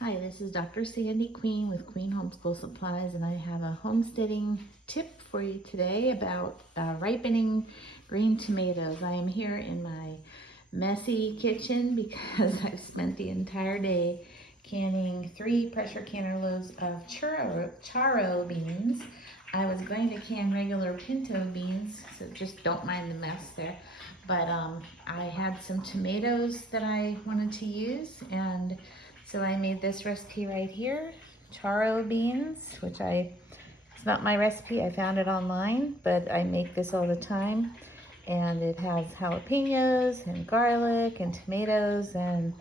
Hi, this is Dr. Sandy Queen with Queen Homeschool Supplies, and I have a homesteading tip for you today about ripening green tomatoes. I am here in my messy kitchen because I've spent the entire day canning 3 pressure canner loads of charo beans. I was going to can regular pinto beans, so just don't mind the mess there. But I had some tomatoes that I wanted to use, and so I made this recipe right here, charo beans, it's not my recipe, I found it online, but I make this all the time. And it has jalapenos and garlic and tomatoes and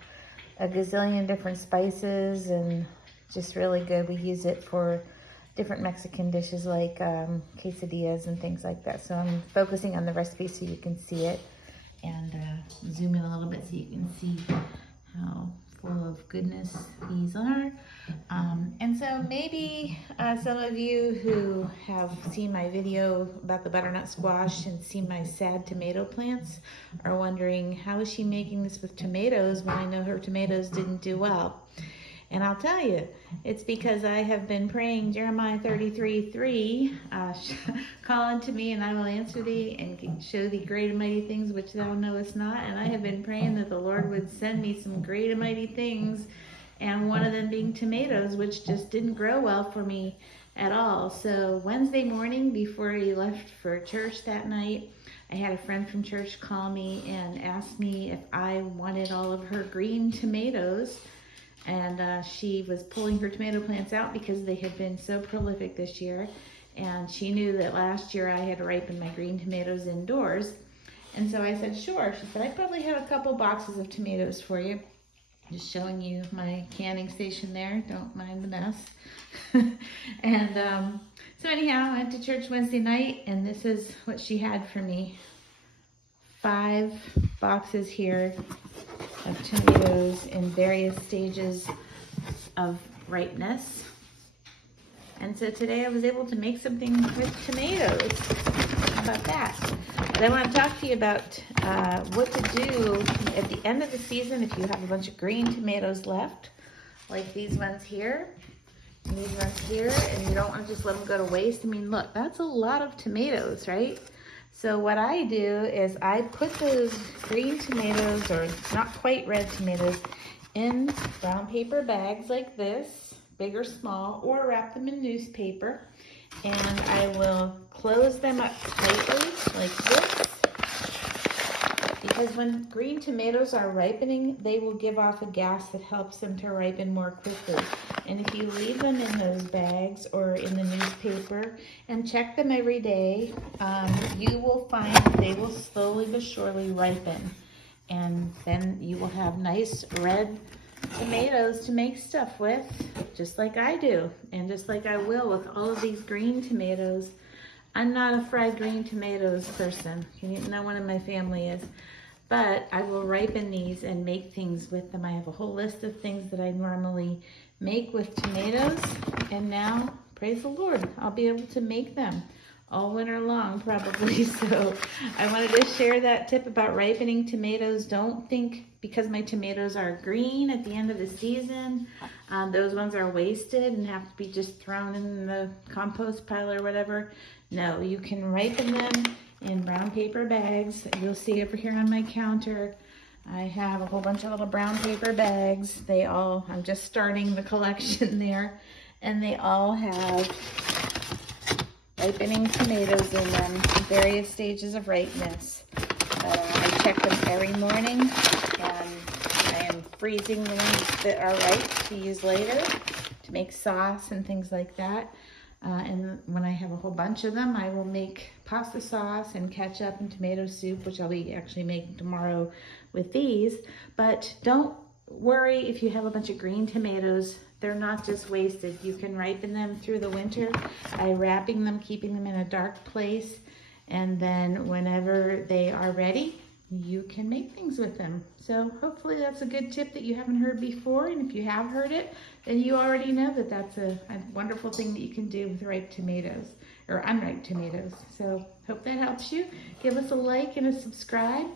a gazillion different spices, and just really good. We use it for different Mexican dishes like quesadillas and things like that. So I'm focusing on the recipe so you can see it, and zoom in a little bit so you can see how full of goodness these are. And so maybe some of you who have seen my video about the butternut squash and seen my sad tomato plants are wondering, how is she making this with tomatoes when I know her tomatoes didn't do well? And I'll tell you, it's because I have been praying Jeremiah 33:3, call unto me and I will answer thee and show thee great and mighty things which thou knowest not. And I have been praying that the Lord would send me some great and mighty things, and one of them being tomatoes, which just didn't grow well for me at all. So Wednesday morning, before he left for church that night, I had a friend from church call me and ask me if I wanted all of her green tomatoes. And she was pulling her tomato plants out because they had been so prolific this year. And she knew that last year I had ripened my green tomatoes indoors. And so I said, sure. She said, I probably have a couple boxes of tomatoes for you. Just showing you my canning station there. Don't mind the mess. And so anyhow, I went to church Wednesday night, and this is what she had for me. 5 boxes here of tomatoes in various stages of ripeness. And so today I was able to make something with tomatoes. How about that? But I want to talk to you about what to do at the end of the season if you have a bunch of green tomatoes left, like these ones here, and these ones here, and you don't want to just let them go to waste. I mean, look, that's a lot of tomatoes, right? So what I do is I put those green tomatoes, or not quite red tomatoes, in brown paper bags like this, big or small, or wrap them in newspaper. And I will close them up tightly like this, because when green tomatoes are ripening, they will give off a gas that helps them to ripen more quickly. And if you leave them in those bags or in the newspaper and check them every day, you will find they will slowly but surely ripen. And then you will have nice red tomatoes to make stuff with, just like I do, and just like I will with all of these green tomatoes. I'm not a fried green tomatoes person. No one in my family is. But I will ripen these and make things with them. I have a whole list of things that I normally make with tomatoes. And now, praise the Lord, I'll be able to make them all winter long probably. So I wanted to share that tip about ripening tomatoes. Don't think because my tomatoes are green at the end of the season, those ones are wasted and have to be just thrown in the compost pile or whatever. No, you can ripen them in brown paper bags. You'll see over here on my counter, I have a whole bunch of little brown paper bags. I'm just starting the collection there, and they all have ripening tomatoes in them, various stages of ripeness. I check them every morning, and I am freezing the ones that are ripe to use later to make sauce and things like that. And when I have a whole bunch of them, I will make pasta sauce and ketchup and tomato soup, which I'll be actually making tomorrow with these. But don't worry if you have a bunch of green tomatoes. They're not just wasted. You can ripen them through the winter by wrapping them, keeping them in a dark place, and then whenever they are ready, you can make things with them. So hopefully that's a good tip that you haven't heard before, and if you have heard it, then you already know that that's a wonderful thing that you can do with ripe tomatoes, or unripe tomatoes. So hope that helps you. Give us a like and a subscribe.